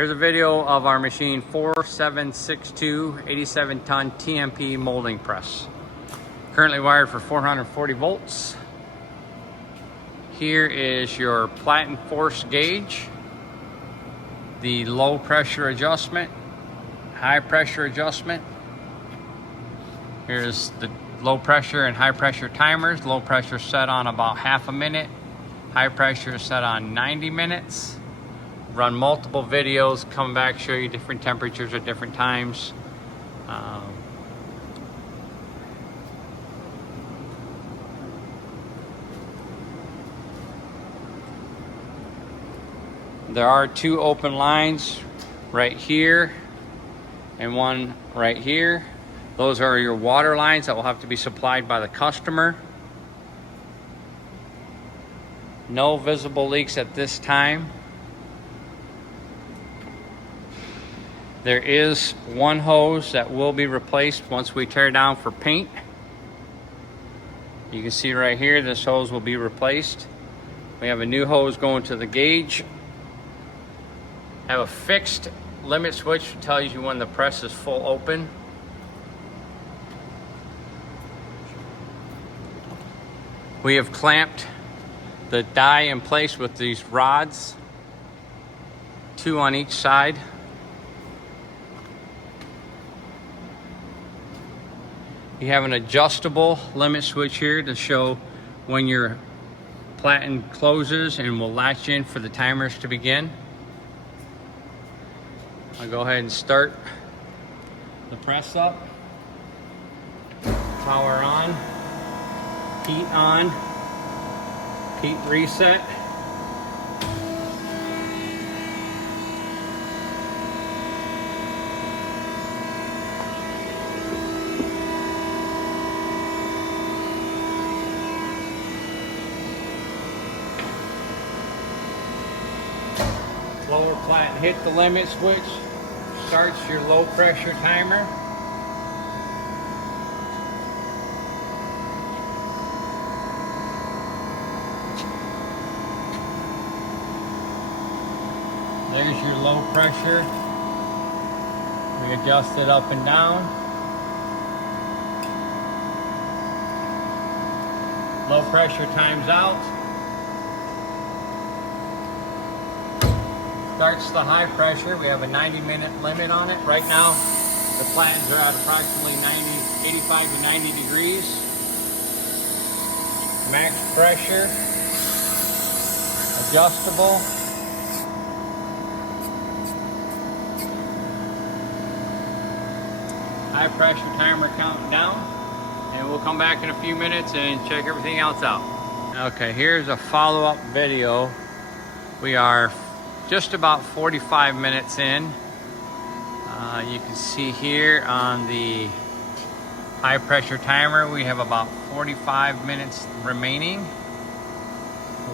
Here's a video of our machine 4762 87-ton TMP molding press. Currently wired for 440 volts. Here is your platen force gauge, the low pressure adjustment, high pressure adjustment. Here's the low pressure and high pressure timers. Low pressure set on about half a minute. High pressure set on 90 minutes. Run multiple videos, come back, show you different temperatures at different times. There are two open lines right here and one right here. Those are your water lines that will have to be supplied by the customer. No visible leaks at this time. There is one hose that will be replaced once we tear down for paint. You can see right here, this hose will be replaced. We have a new hose going to the gauge. Have a fixed limit switch that tells you when the press is full open. We have clamped the die in place with these rods, 2 on each side. You have an adjustable limit switch here to show when your platen closes and will latch in for the timers to begin. I'll go ahead and start the press up. Power on, heat reset. Lower platen hit the limit switch, starts your low pressure timer. There's your low pressure. We adjust it up and down. Low pressure times out. Starts the high pressure. We have a 90-minute limit on it. Right now, the platens are at approximately 85 to 90 degrees. Max pressure, adjustable. High pressure timer counting down. And we'll come back in a few minutes and check everything else out. Okay, here's a follow-up video. We are just about 45 minutes in. You can see here on the high pressure timer, we have about 45 minutes remaining.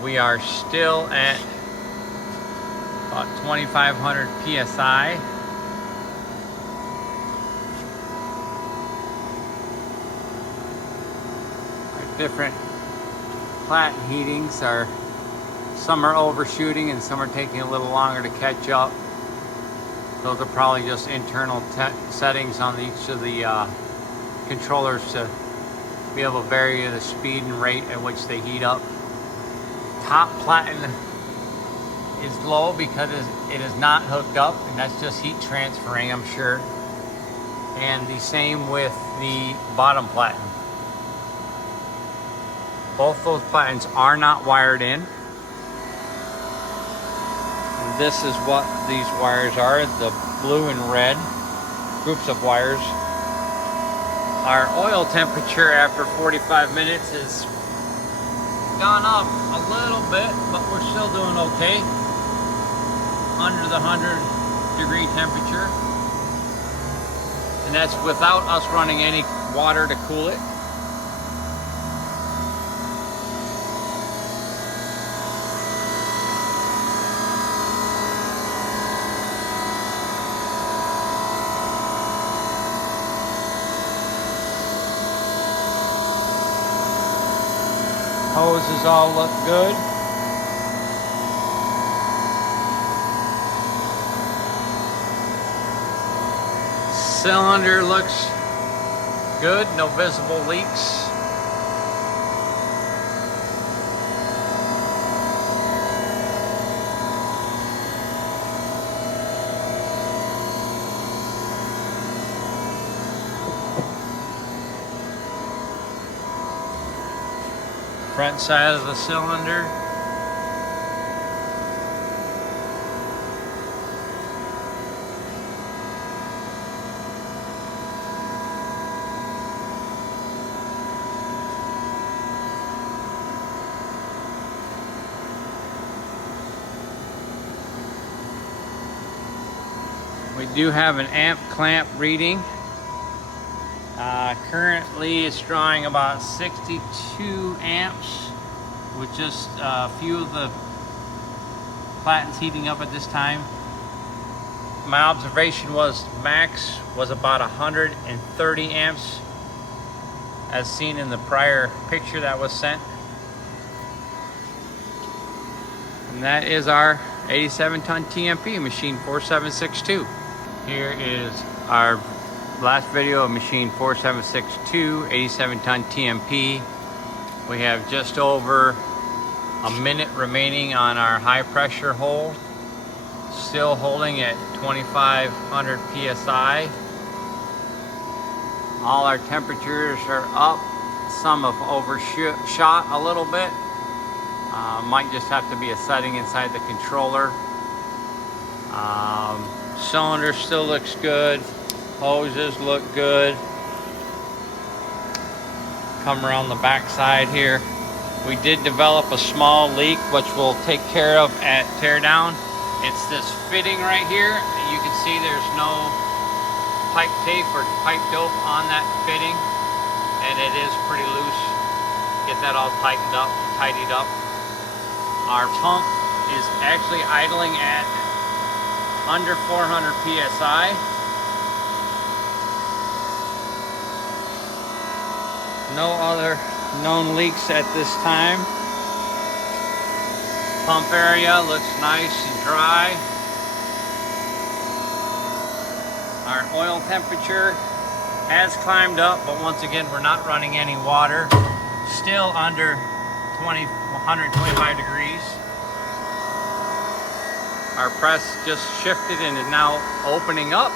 We are still at about 2,500 PSI. Our different platen heatings are, some are overshooting and some are taking a little longer to catch up. Those are probably just internal settings on each of the controllers to be able to vary the speed and rate at which they heat up. Top platen is low because it is not hooked up, and that's just heat transferring, I'm sure. And the same with the bottom platen. Both those platens are not wired in. This is what these wires are, the blue and red groups of wires. Our oil temperature after 45 minutes has gone up a little bit, but we're still doing okay. Under the 100-degree temperature. And that's without us running any water to cool it. Hoses all look good. Cylinder looks good, no visible leaks. Front side of the cylinder. We do have an amp clamp reading. Currently it's drawing about 62 amps with just a few of the platens heating up at this time. My observation was max was about 130 amps as seen in the prior picture that was sent. And that is our 87 ton TMP machine 4762. Here is our last video of machine 4762 87 ton TMP. We have just over a minute remaining on our high pressure hole, still holding at 2500 psi. All our temperatures are up. Some have overshot a little bit. Might just have to be a setting inside the controller. Cylinder still looks good. Hoses look good. Come around the back side here. We did develop a small leak which we'll take care of at teardown. It's this fitting right here. You can see there's no pipe tape or pipe dope on that fitting, and it is pretty loose. Get that all tightened up, tidied up. Our pump is actually idling at under 400 psi. No other known leaks at this time. Pump area looks nice and dry. Our oil temperature has climbed up, but once again, we're not running any water. Still under 125 degrees. Our press just shifted and is now opening up.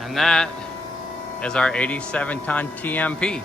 And that is our 87 ton TMP.